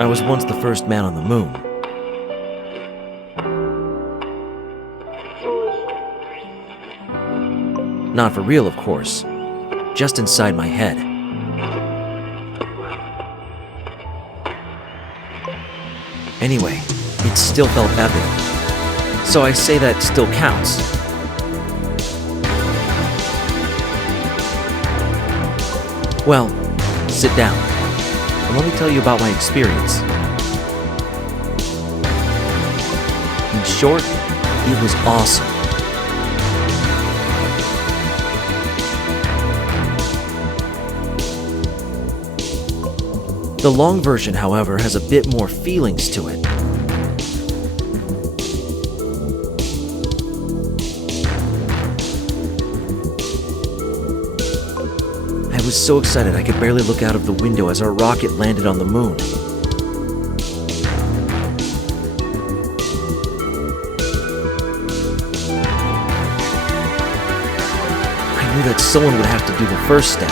I was once the first man on the moon. Not for real, of course. Just inside my head. Anyway, it still felt epic. So I say that still counts. Well, sit down, and let me tell you about my experience. In short, it was awesome. The long version, however, has a bit more feelings to it. I was so excited I could barely look out of the window as our rocket landed on the moon. I knew that someone would have to do the first step.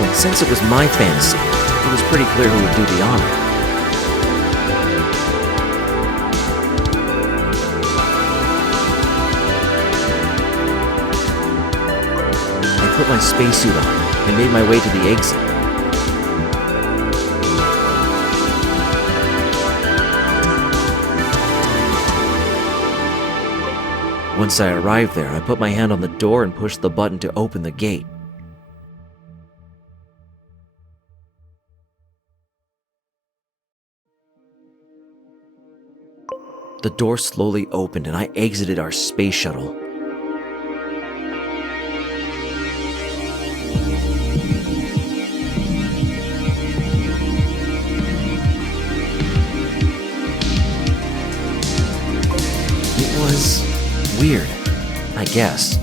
But since it was my fantasy, it was pretty clear who would do the honor. I put my spacesuit on and made my way to the exit. Once I arrived there, I put my hand on the door and pushed the button to open the gate. The door slowly opened and I exited our space shuttle. It was weird, I guess.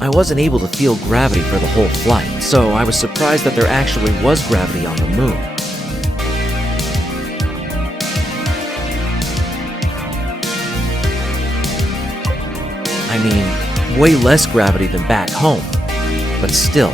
I wasn't able to feel gravity for the whole flight, so I was surprised that there actually was gravity on the moon. I mean, way less gravity than back home, but still.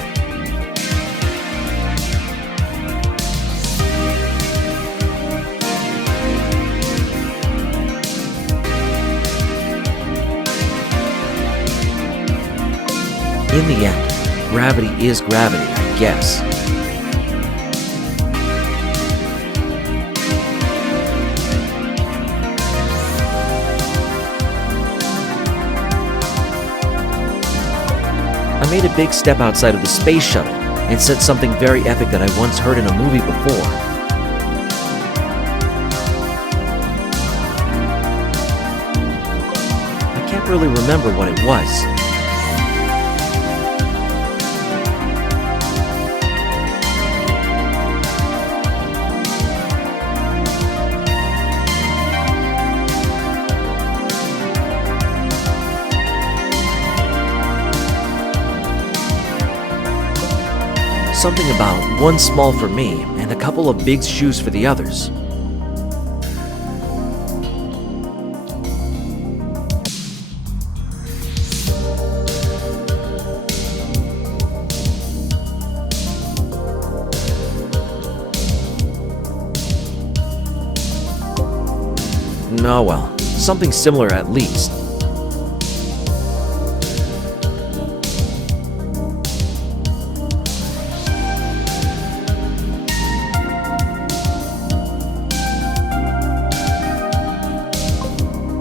In the end, gravity is gravity, I guess. I made a big step outside of the space shuttle and said something very epic that I once heard in a movie before. I can't really remember what it was. Something about one small for me and a couple of big shoes for the others. Oh well, something similar at least.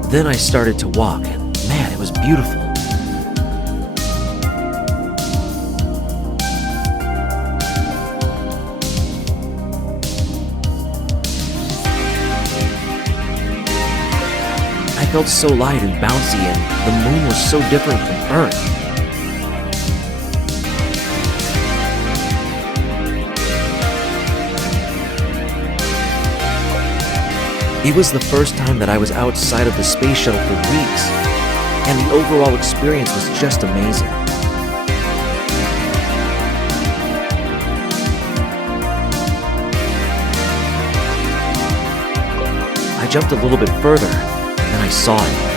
Then I started to walk, and man, it was beautiful. I felt so light and bouncy, and the moon was so different from Earth. It was the first time that I was outside of the space shuttle for weeks, and the overall experience was just amazing. I jumped a little bit further, and then I saw it.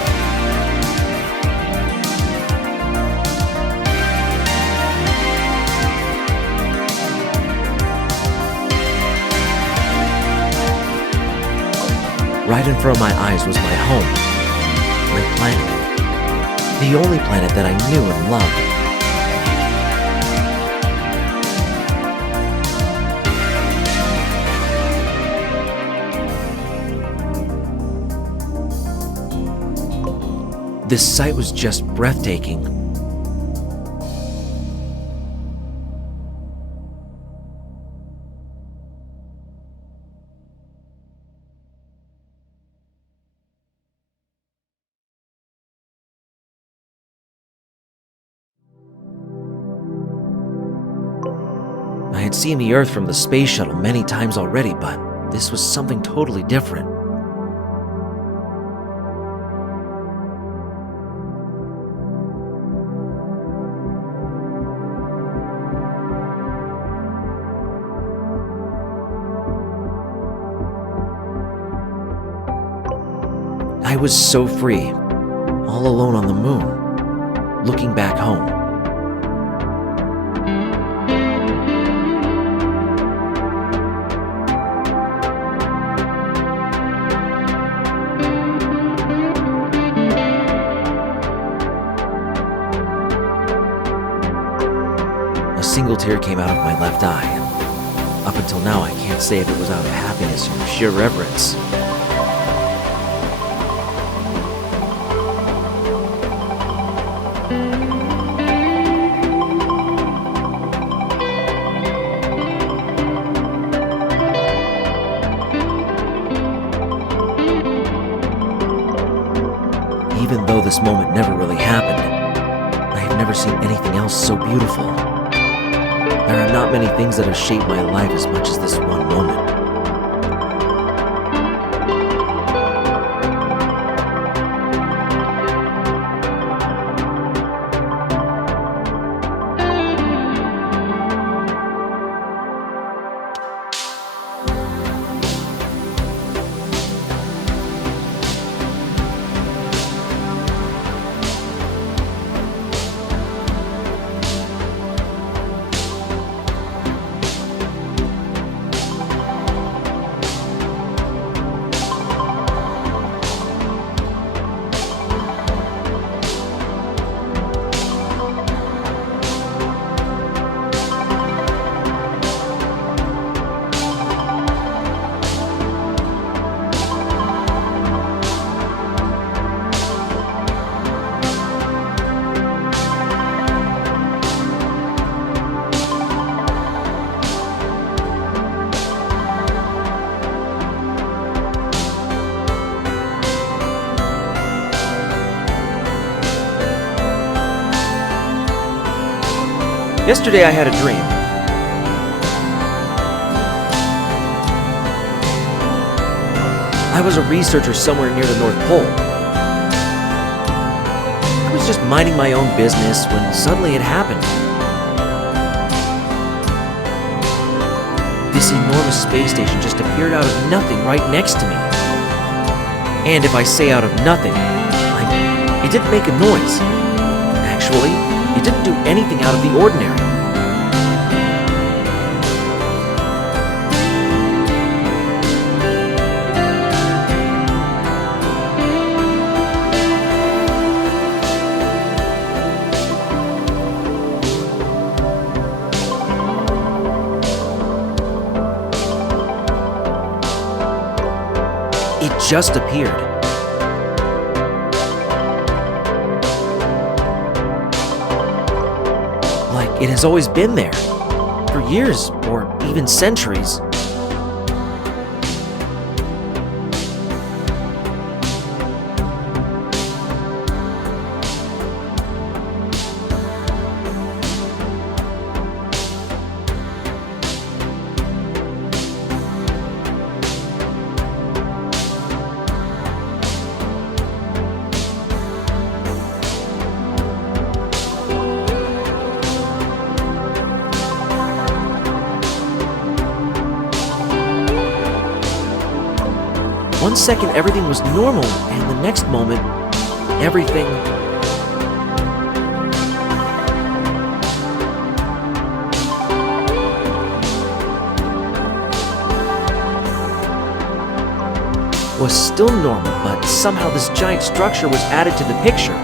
Right in front of my eyes was my home, my planet, the only planet that I knew and loved. This sight was just breathtaking. I had seen the Earth from the space shuttle many times already, but this was something totally different. I was so free, all alone on the moon, looking back home. A single tear came out of my left eye, and up until now I can't say if it was out of happiness or sheer reverence. Even though this moment never really happened, I have never seen anything else so beautiful. There are not many things that have shaped my life as much as this one moment. Yesterday I had a dream. I was a researcher somewhere near the North Pole. I was just minding my own business when suddenly it happened. This enormous space station just appeared out of nothing right next to me. And if I say out of nothing, it didn't make a noise. Actually, it didn't do anything out of the ordinary. It just appeared. Like it has always been there, for years or even centuries. One second, everything was normal, and the next moment, everything... was still normal, but somehow this giant structure was added to the picture.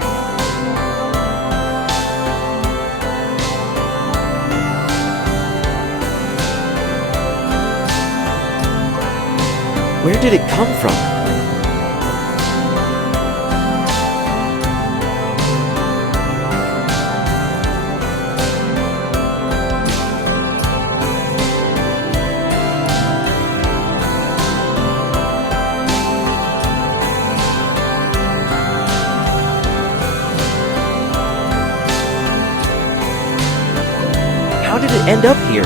Where did it come from? How did it end up here?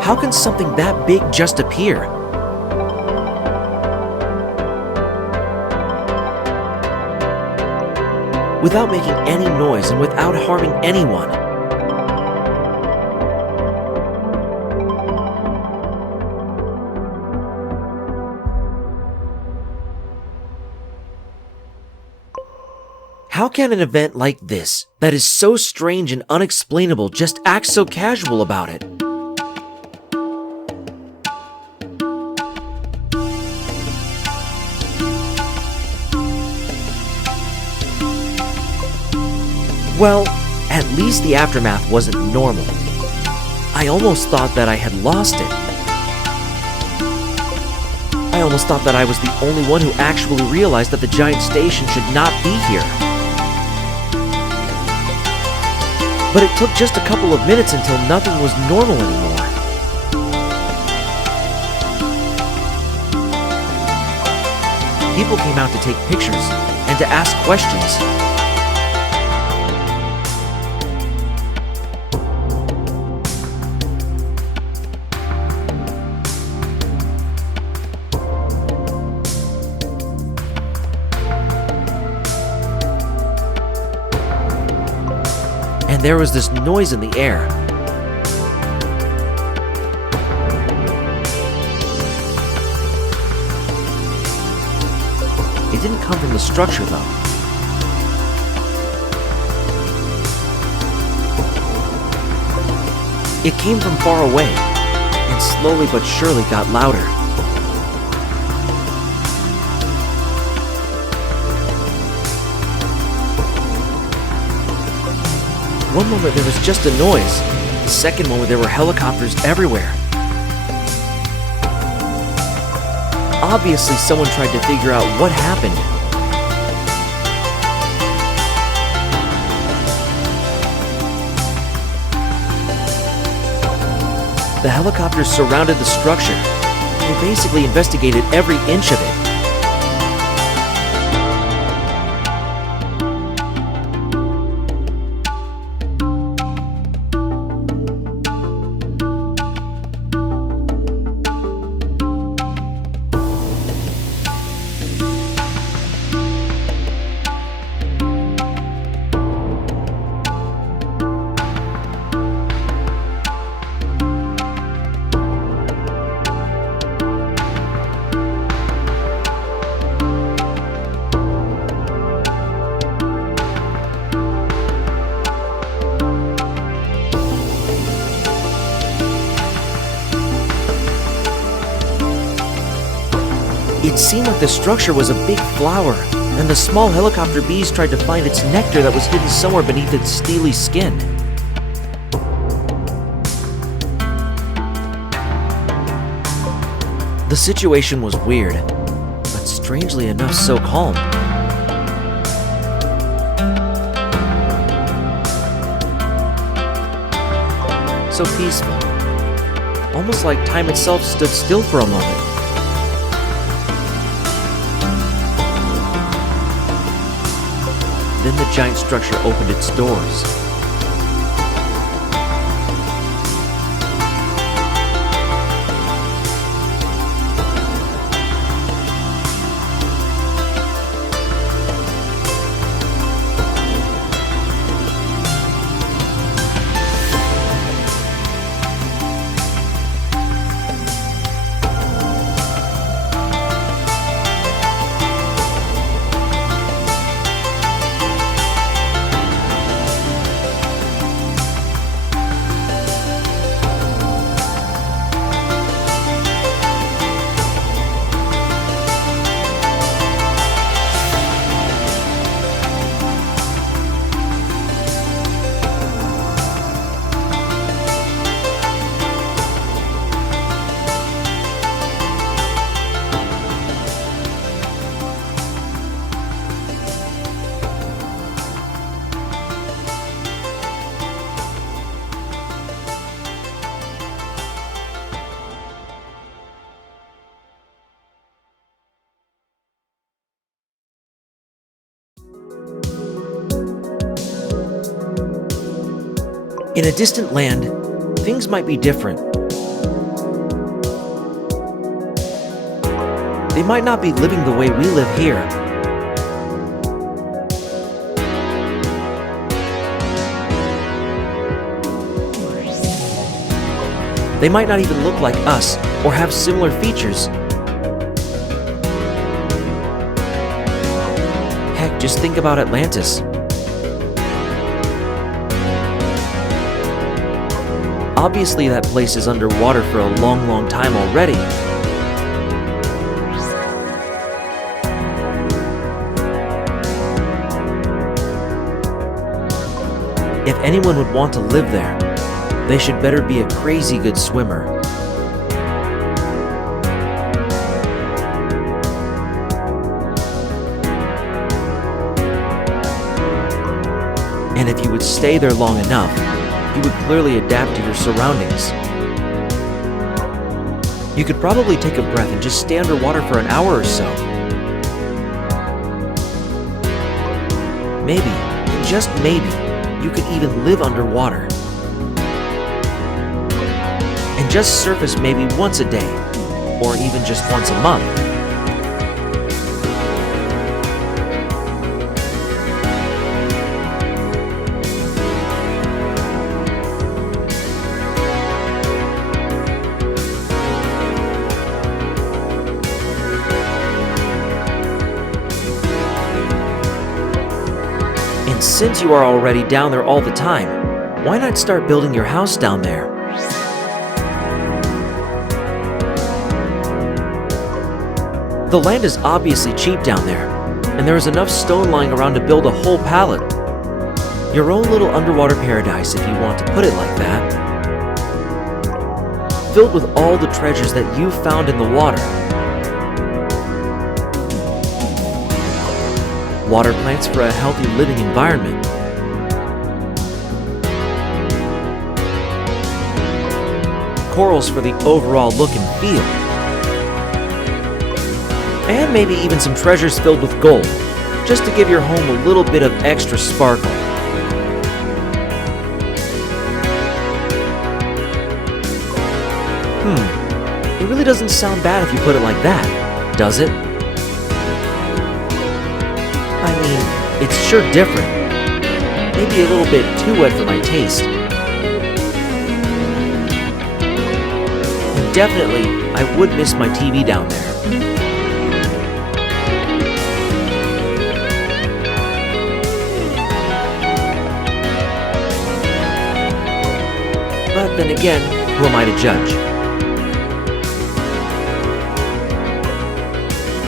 How can something that big just appear? Without making any noise and without harming anyone. How can an event like this, that is so strange and unexplainable, just act so casual about it? Well, at least the aftermath wasn't normal. I almost thought that I had lost it. I almost thought that I was the only one who actually realized that the giant station should not be here. But it took just a couple of minutes until nothing was normal anymore. People came out to take pictures and to ask questions. And there was this noise in the air. It didn't come from the structure, though. It came from far away, and slowly but surely got louder. One moment there was just a noise. The second moment there were helicopters everywhere. Obviously someone tried to figure out what happened. The helicopters surrounded the structure. They basically investigated every inch of it. It seemed like the structure was a big flower, and the small helicopter bees tried to find its nectar that was hidden somewhere beneath its steely skin. The situation was weird, but strangely enough so calm. So peaceful. Almost like time itself stood still for a moment. Then the giant structure opened its doors. In a distant land, things might be different. They might not be living the way we live here. They might not even look like us or have similar features. Heck, just think about Atlantis. Obviously, that place is underwater for a long, long time already. If anyone would want to live there, they should better be a crazy good swimmer. And if you would stay there long enough, you would clearly adapt to your surroundings. You could probably take a breath and just stay underwater for an hour or so. Maybe, and just maybe, you could even live underwater. And just surface maybe once a day, or even just once a month. And since you are already down there all the time, why not start building your house down there? The land is obviously cheap down there, and there is enough stone lying around to build a whole pallet. Your own little underwater paradise, if you want to put it like that. Filled with all the treasures that you found in the water. Water plants for a healthy living environment. Corals for the overall look and feel. And maybe even some treasures filled with gold, just to give your home a little bit of extra sparkle. It really doesn't sound bad if you put it like that, does it? I mean, it's sure different. Maybe a little bit too wet for my taste. And definitely, I would miss my TV down there. But then again, who am I to judge?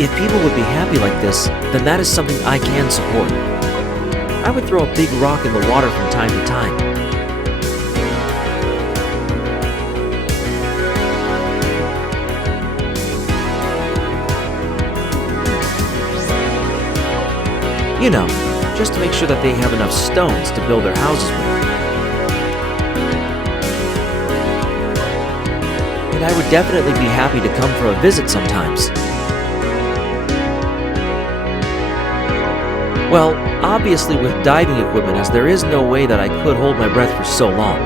If people would be happy like this, then that is something I can support. I would throw a big rock in the water from time to time. You know, just to make sure that they have enough stones to build their houses with. And I would definitely be happy to come for a visit sometimes. Well, obviously with diving equipment, as there is no way that I could hold my breath for so long.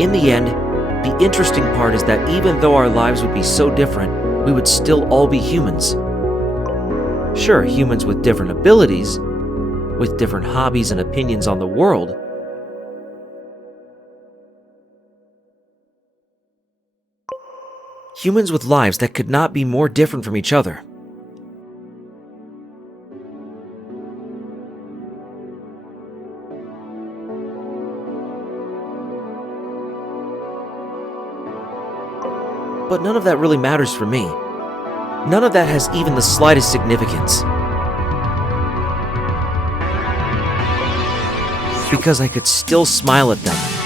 In the end, the interesting part is that even though our lives would be so different, we would still all be humans. Sure, humans with different abilities, with different hobbies and opinions on the world, humans with lives that could not be more different from each other. But none of that really matters for me. None of that has even the slightest significance. Because I could still smile at them.